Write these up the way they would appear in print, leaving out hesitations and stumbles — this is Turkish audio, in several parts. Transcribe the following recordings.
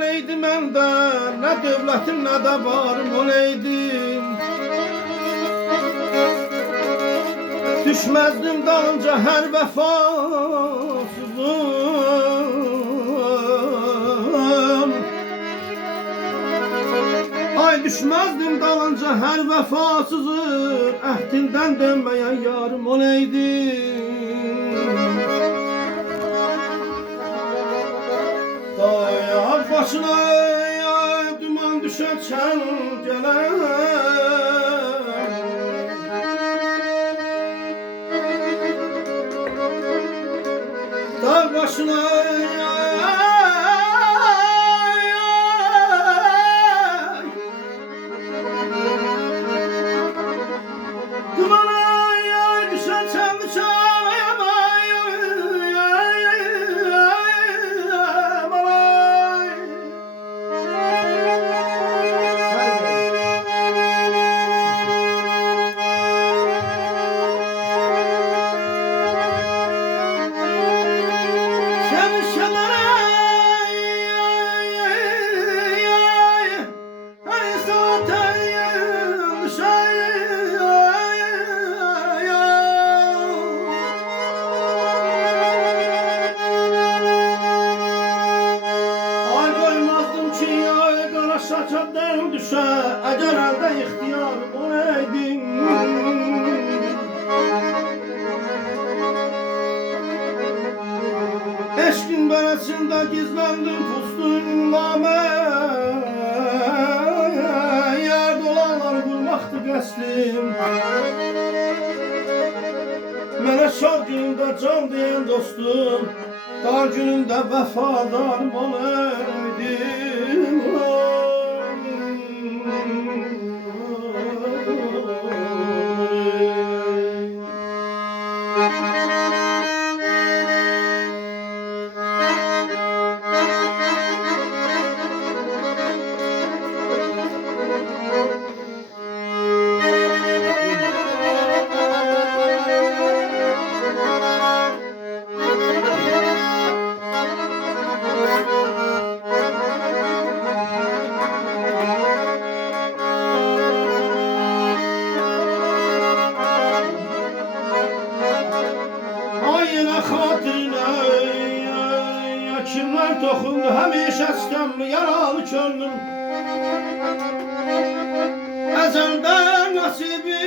neydi məndə, nə dövlətim, nə də varım o neydi. Düşməzdim dalınca hər vəfasızım. Ay düşməzdim dalınca hər vəfasızım. Əhdindən dönməyən yarım o neydi. Dayaq başına duman düşər çəngələr. Dağ başına dumana düşər çəngələr. Şaçadan düşə, əgər əldə ixtiyar o neydin. Eşqin bərəsində gizləndim, pustum namə. Yer dolanlar qurmaqdı qəsdim. Mənə şad günündə can deyən dostum, dar günündə vəfadarım o neydin. Kimler toxundu həmişə istəmli yaralı könlüm. Əzəldən nasibi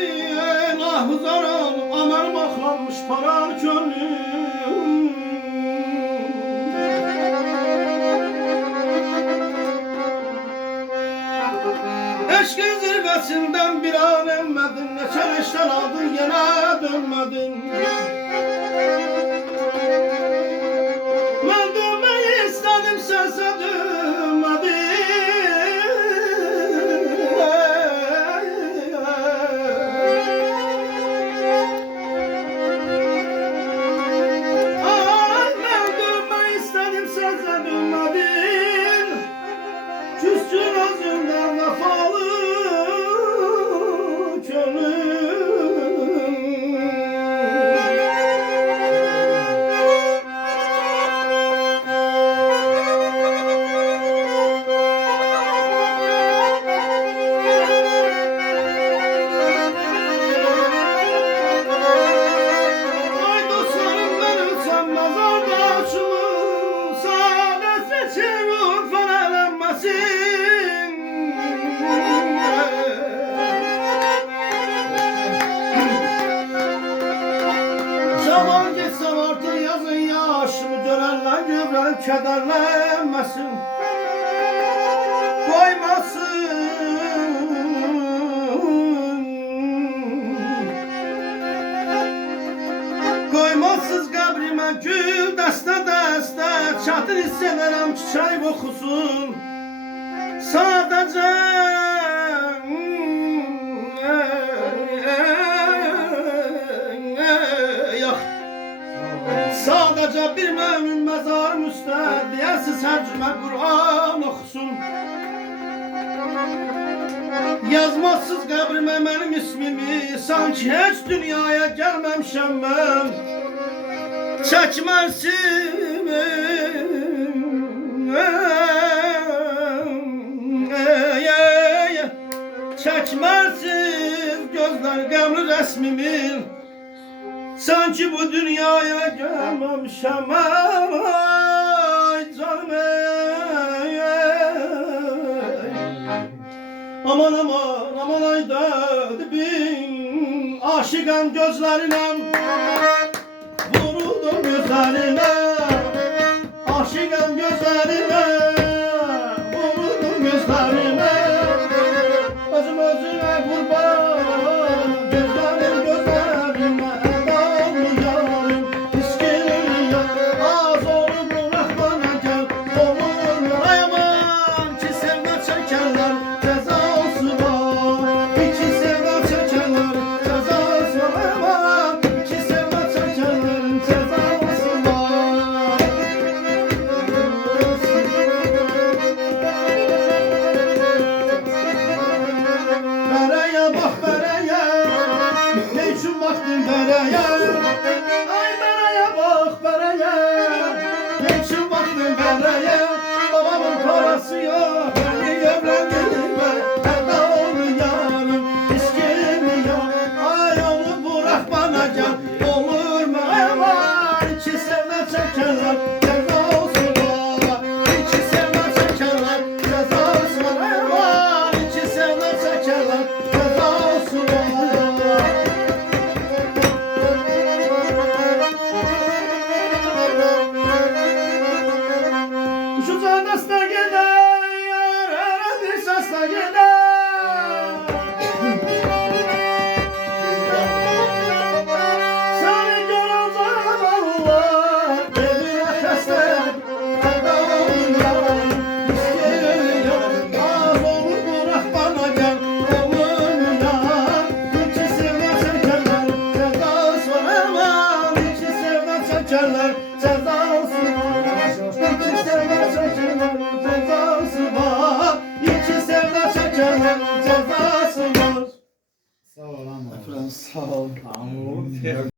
nahuzar olub, aməlim axlanmış paralı könlüm. Eşqin zirvəsindən bir an emmədin, neçə neşdən aldın, yenə dönmədin. Zaman geçsem artık yazın yaşımı görenler gören kederlenmesin. Koymasın Koymasız qəbrimə gül dəstə dəstə. Çatır hissederəm çiçək qoxusun. Sadəcə Sadəcə bir mömin məzarım üstə deyərsiz hər cümə Qur'an oxusun. Yazmazsız qəbrimə mənim ismimi, sanki heç dünyaya gəlməmişəm mən. Çəkmərsin çekmezsiz gözler gamlı resmimin. Sanki bu dünyaya gelmemişim ay canım ey. Aman aman aman ayda dibin aşıkam gözlerine vuruldum gözlerine. Aşıkam gözlerine vuruldum gözlerine. Özüm özüme kurban gözlerim gözlerime. Dağılmıyorum iskilya az olur mu rahmana gel. Olur mu ayaman ki sevda çekerler cezası var. İki sevda çekerler cezası var. Ayaman ki sevda çekerlerin cezası var. Bereye bak bereye, ne için baktın bereye? Ay bereye bak bereye, ne için baktın bereye? Babamın parası yok, beni evlendirme. Evde olmuyorum, iskim yok. Ay onu bırak bana gel, olur mu? Ay var, iki sevda çekerler, cezası var. İki sevda çekerler, cezası var. Ay var, iki sevda çekerler, cezası var. Uçacağın hasta gider, yar bir sasla gider. Seni göreceğim Allah, beni hasta, evde olmuyorum, istiyorum. Az olur bırak bana gel, olur mu ya? İki sevda çekerler, cezası var. Aman iki sevda çekerler, cezası var. İki sevda çekerler, cezası var. İki sevda çekerler, cezası var. Sağ ol ama. Efendim sağ ol. Tamam oğlum.